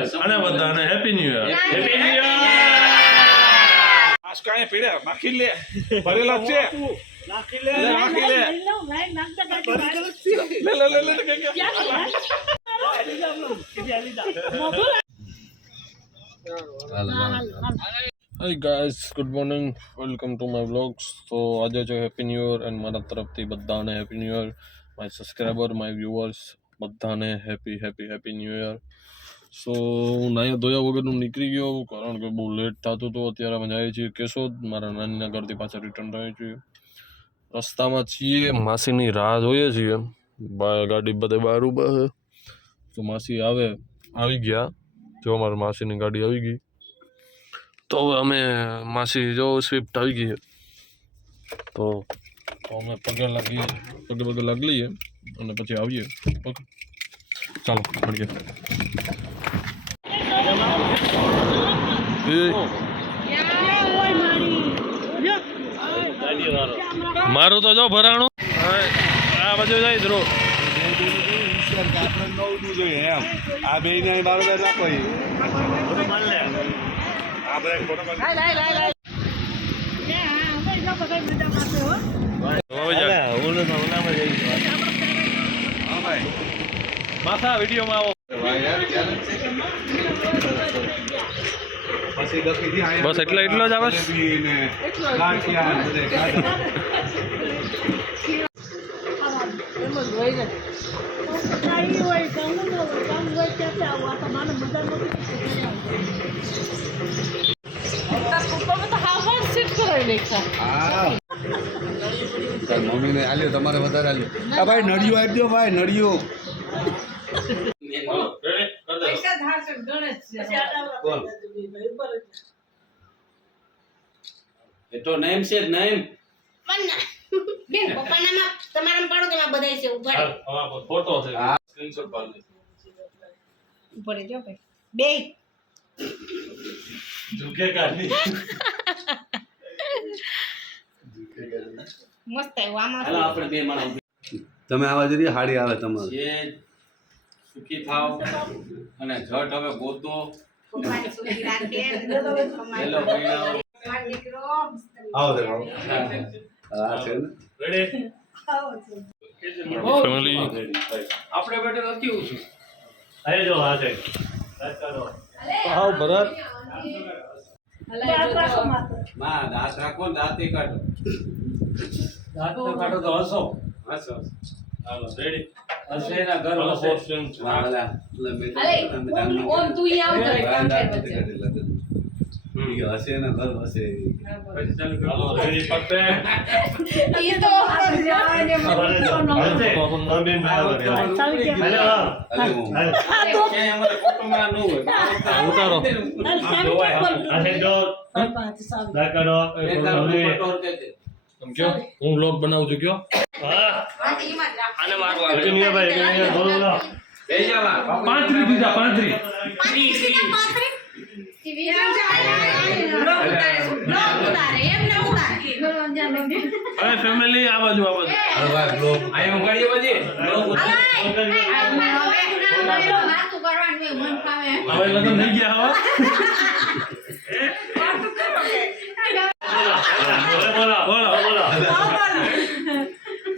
અને બધાને happy new year. Happy new year. આજ કાંઈ પીડ્યા નાખી લે ભરેલા છે નાખી લે hi guys, good morning, welcome to my vlogs. તો આજે છે હેપી ન્યુ યર એન્ડ મારા તરફથી બધાને happy new year. My subscriber, my viewers બધાને happy happy happy new year. So હું નાયા ધોયા વગરનું નીકળી ગયો કારણ કે બહુ લેટ થતું હતું. અત્યારે અમે જઈએ છીએ કેશોદ, મારા નાનીના ઘરથી પાછા રિટર્ન થઈએ છીએ. રસ્તામાં છીએ, માસીની રાહ જોઈએ છીએ. ગાડી બધે બહાર ઊભા છે, તો માસી આવી ગયા. જો અમારી માસીની ગાડી આવી ગઈ. તો હવે અમે માસી જો સ્વિફ્ટ આવી ગઈ તો અમે પગે લાગી લઈએ અને પછી આવીએ. ઓકે, ચાલો મળીએ. મારું તો જો ભરાણું આ બાજુ જાય ધ્રો. આ બે ને બારોબાર રાખો માથા વિડીયોમાં આવો. બસ એટલો જ આવે. મમ્મી ને આલ્યો તમારે વધારે આલ્યો. ભાઈ નળિયો આપજો, ભાઈ નળિયો. એટલો નેમ છે નેમ બેન પપ્પાના માં તમારા પાડો કે માં બધાય છે ઉભા ફોટો છે, સ્ક્રીનશોટ પાડી લે. ઉપર જો ભાઈ બે ઝુકે કાઢી મસ્ત આવ્યો આમાં. હાલો આપણે બે માણસ તમે આવા જરી હાડી આવે તમારે. જે સુખી થાવ અને જટ હવે ગોતો પપ્પાની સુખી રાખે પેલો મહિના મારો દીકરો આવો રે આવો. હા છે ને રેડી ફેમિલી આપણે બેઠે તો કેવું છે આય જો આ છે હાવ ભરત માં દાંત રાખો ને દાંતે કાઢો દાંત તો કાઢો તો હસો. હસો હાલો રેડી. હસે ના ઘર હસે વાલા ઓમ તું ઈ આવ તો કામ કર વચ્ચે હશે ને ઘર હશે. પછી ચાલુ કરો. હાલો રેડી પટ્ટે ઈ તો જાને ક્યાંય અમારે ફોટોમાં ન હોય ઉતારો. એમ કયો હું વ્લોગ બનાવું છું કયો. આને મારવા લઈ જાવા 35 દીધા 35. હવે ફેમિલી આ બાજુ આયો ઉગાડીએ બધી હવે લગન થઈ ગયા.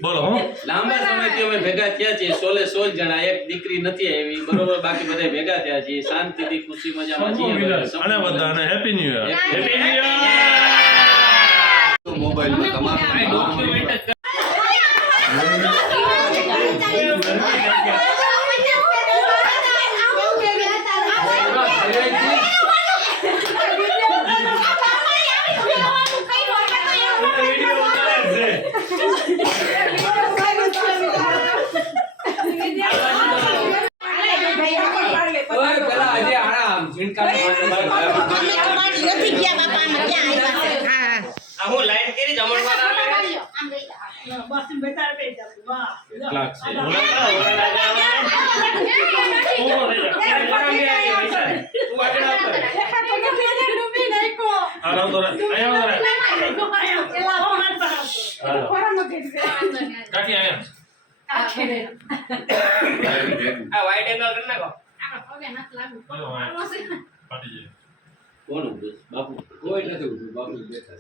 બોલો હો. લાંબા સમયથી અમે ભેગા થયા છીએ 16 જણા. એક દીકરી નથી આવી બરોબર, બાકી બધા ભેગા થયા છીએ શાંતિથી ખુશી મજામાં છીએ. અને બધાને happy new year. Happy new year. મોબાઈલમાં તમારે ડોક્યુમેન્ટ નથી ગયા બાપા અમે ક્યાં આવ્યા. હા હું લાઈન કરી જમણવાર આવે બસ બેતાર બે જા વાહ કેટલાક છે હાલો તો આયા રે કાકી આયા આ વાઈડ એંગલ કરી નાખો કોણ ઊભું છે? બાપુ કોઈ નથી ઊભું, બાપુ બેઠા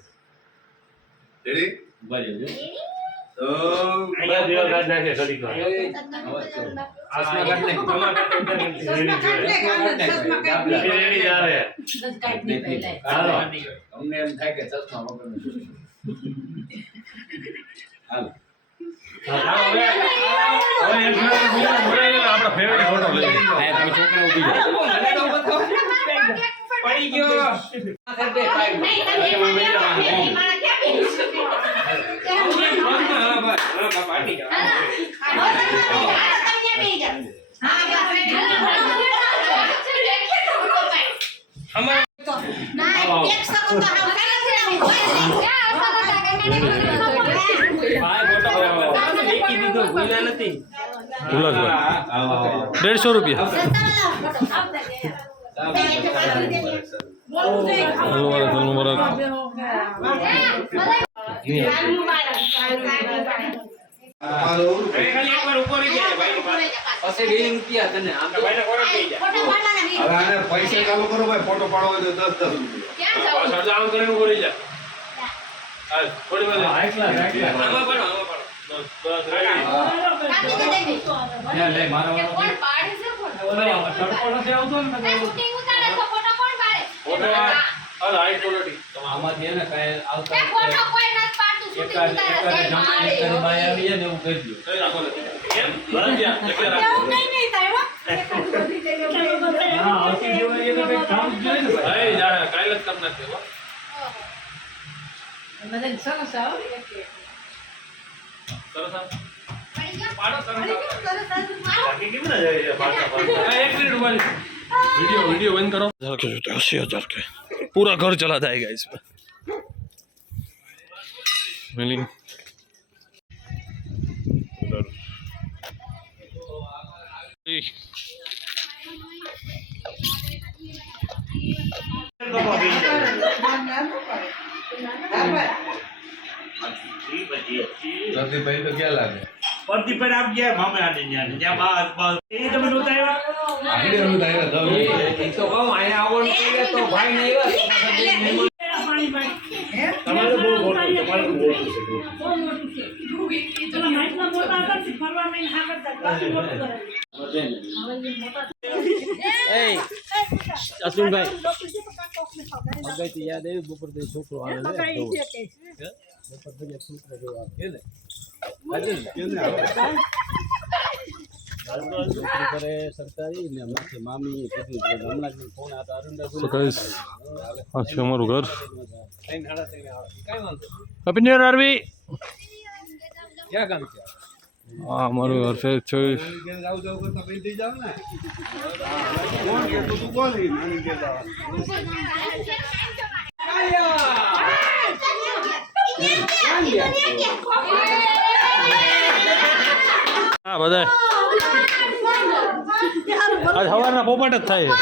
છે. ઉભા રહેજો. અમને એમ થાય કે ચશ્મા વગરનું જોઈએ. હાલો. પડી ગયો. ઉલ્લાસભાઈ 150 રૂપિયા પૈસા ચાલુ કરો ભાઈ, ફોટો પાડવો હોય તો 10 રૂપિયા. આમાંથી એને કાંઈ આવતા આવી ને એવું કરી દો. वीडियो बंद करो. 80,000 के पूरा घर चला जाएगा इसमें. मिलिंग ભાઈ તો ક્યાં લાગે? પરથી પર આપ ગયા મામે આને ત્યાં બાદ એ તમે નહોતા આવ્યા. આગળ હું આવ્યા એ તો કહું અહીંયા આવવાનું કહીએ તો ભાઈ ને તમારે બહુ મોટું, તમારે બહુ મોટું છે. અગત્ય યાદ આવ્યું બપોર પછી છોકરો આવે સરકારી ને મામી હમણાં ફોન હતા So guys, આ છે અમારું ઘર. Happy new year Aarvi. ક્યાં ગામ છે? આ અમારું ઘર છે. જાવ કરતા પૈ દઈ જાવ ને. કોણ કે તું બોલ નાની કે જાવ. હા બધા આજ સવારના પોપટ જ થાય છે.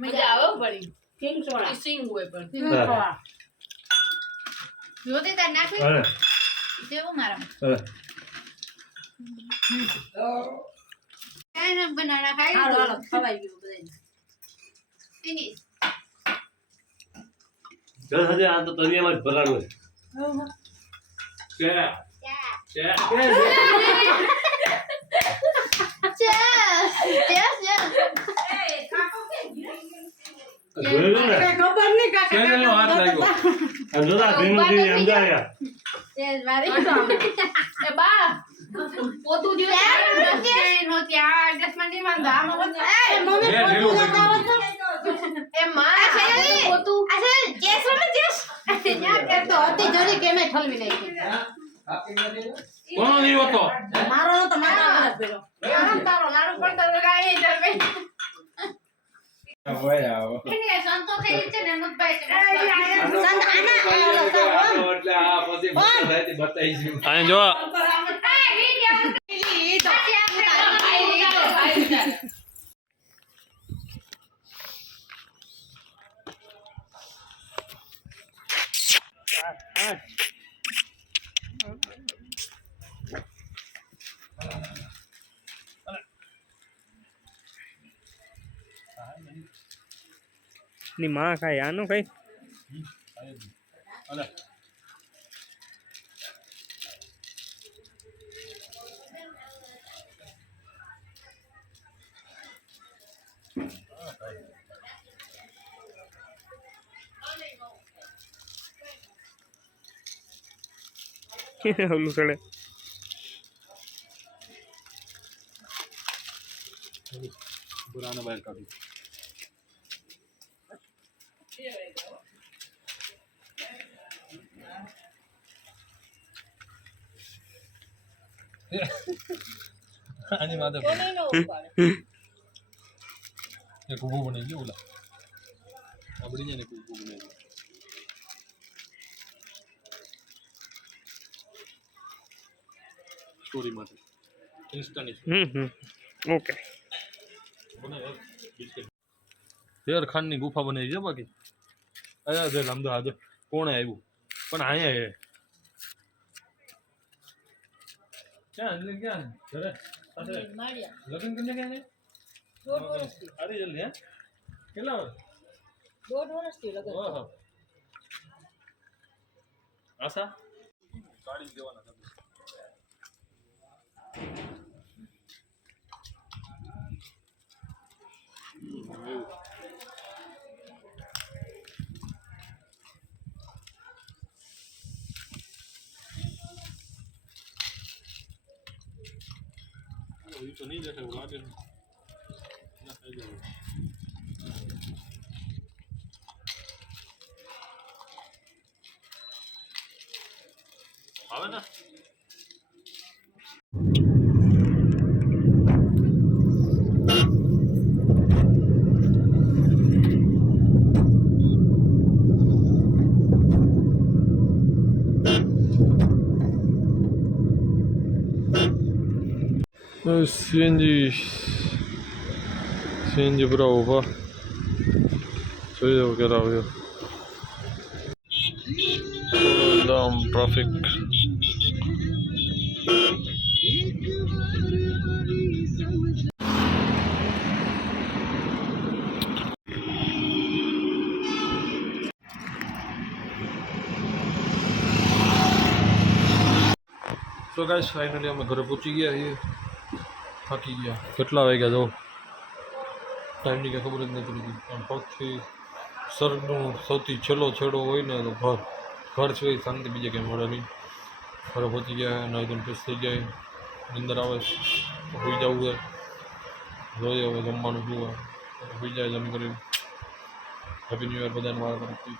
મજા આવે પડી સિંગ હોય પણ જોતી તાર નાખી દેવું મારા કાઈ ના બનાના ખાઈ હાલો ખવાઈ ગયું બધાને ફિનિશ જલ હજે આ તો તવિયામાં જ ભરાડું છે. છે હાથ લાગ્યો. જોતા ધીનું સમજાયા. પોતું દિવસ નો ત્યાં એડજસ્ટમેન્ટ ની માંગા આમાં એ માં પોતું અસલ જેસ નો જેસ ન્યા કે તો હતી જરી કે મે ઠલવી નાખી કોનો નહીં હોતો? મારો તો મારો પેલો તારો લાડુ પણ તો ગાય જરવે એને સંતો થઈ છે ને મુતભાઈ સંત આને જો ની માં ખાય આનું કઈ અલે ઓલું સડે પુરાનો બહાર કાઢું આની માથે એક ઊભું બનાવી ગયું ઓલા આપડી જાય ને ઊભું બનાવી સ્ટોરી માટે ઇન્સ્ટાની ઓકે શેર ખાનની ગુફા બનાવી છે બાકી આયા છે અમદાવાદ કોણે આવ્યું પણ અહીંયા હે ક્યાં ક્યાં ઘરે સાથે લગ્ન કરીને ક્યાં ને અરે જલ્દી હે કેટલા વર્ષ 1.5 વર્ષથી લગ્ન ઓહો આશા ગાડી દેવાના ये तो नहीं देखे उड़ा दे ना सही है आवे ना CNG પૂરા ઊભા જોઈ જાવ ક્યારે આવ્યો એકદમ ટ્રાફિક તો ગાઈસ ફાઇનલી અમે ઘરે પહોંચી ગયા છીએ થાકી ગયા કેટલા વાગ્યા જો ટાઈમની કંઈ ખબર જ નથી પડતી પણ પગથી સરનો સૌથી છેલ્લો છેડો હોય ને તો ઘર સિવાય શાંતિ બીજે કંઈ મળે નહીં ઘરે પહોંચી ગયા નાઈ ધોઈને ફ્રેશ થઈ જાય નીંદર આવે હોઈ જવું છે જોઈએ હવે જમવાનું શું હોય હોઈ જાય જમી કરી હેપી ન્યૂ યર બધાને મારા તરફથી